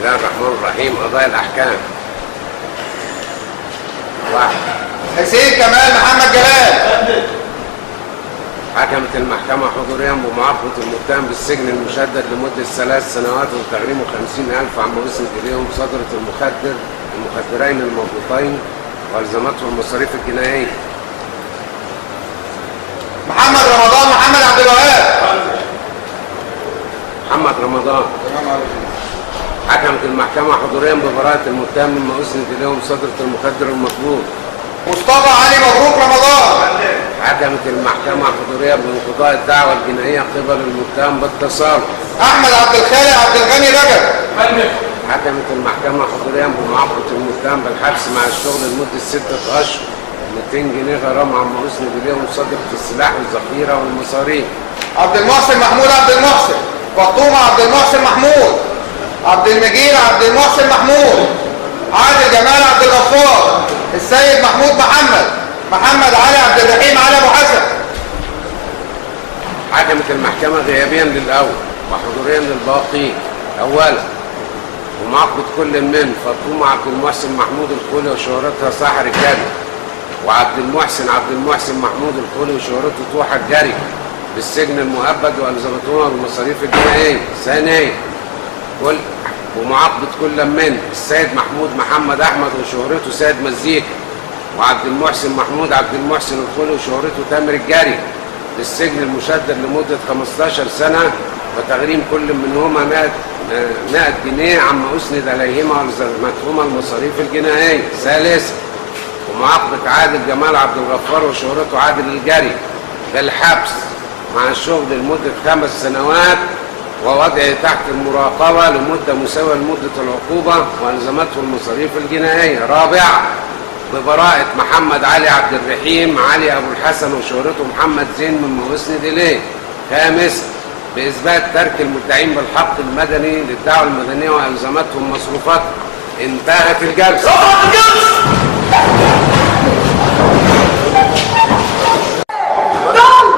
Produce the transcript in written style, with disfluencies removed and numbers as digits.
الله الرحمن الرحيم. قضايا الأحكام. 1. حسين كمال محمد جلال. حكمت المحكمة حضوريا بمعاقبة المتهم بالسجن المشدد لمدة 3 سنوات وتغريمه 50,000 عما أسند إليهم صدرة المخدرين المضبوطين والزمته المصاريف الجنائية. محمد رمضان محمد عبد الوهاب. محمد رمضان. حكمت المحكمة حضوريا ببراءة المتهم مما أسند إليهم صدرة المخدر المطلوب. مصطفى علي مبروك رمضان. حكمت المحكمة حضوريا بانقضاء الدعوة الجنائية قبل المتهم بالتصالح. احمد عبد الخالق عبد الغني رجب. حكمت المحكمة حضوريا بمعاقبة المتهم بالحبس مع الشغل لمدة 6 أشهر 200 جنيه غرامة عما أسند إليهم صدرة السلاح والذخيرة والمصاريف. عبد المحسن محمود عبد المحسن. فاطمة عبد المحسن محمود. عبد المجيد عبد المحسن محمود. عادل جمال عبد الغفار. السيد محمود محمد علي عبد الرحيم علي ابو حسن. حكمت المحكمة غيابيا للأول وحضوريا للباقين. أولا ومعاقبة كل من فاطمة عبد المحسن محمود الخولي وشهرتها ساحر الجري، وعبد المحسن محمود الخولي وشهرته طوحة الجري بالسجن المؤبد والزمتهما بالمصاريف الجنائية. ثانيا ومعاقبة كل من السيد محمد أحمد وشهرته سيد مزيكا، وعبد المحسن عبد المحسن الخولي وشهرته تامر الجري بالسجن المشدد لمدة 15 سنة وتغريم كل منهما 100 جنيه عما أسند عليهما والزمتهما المصاريف الجنائية. ثالثا ومعاقبة عادل جمال عبد الغفار وشهرته عادل الجري بالحبس مع الشغل لمدة 5 سنوات ووضعه تحت المراقبة لمدة مساوية لمدة العقوبة والزمته المصاريف الجنائية. رابعا ببراءة محمد علي عبد الرحيم علي أبو الحسن وشهرته محمد زين مما أسند إليه. خامسا بإثبات ترك المدعين بالحق المدني للدعوة المدنية وألزمتهم مصروفات. انتهت الجلسة. دول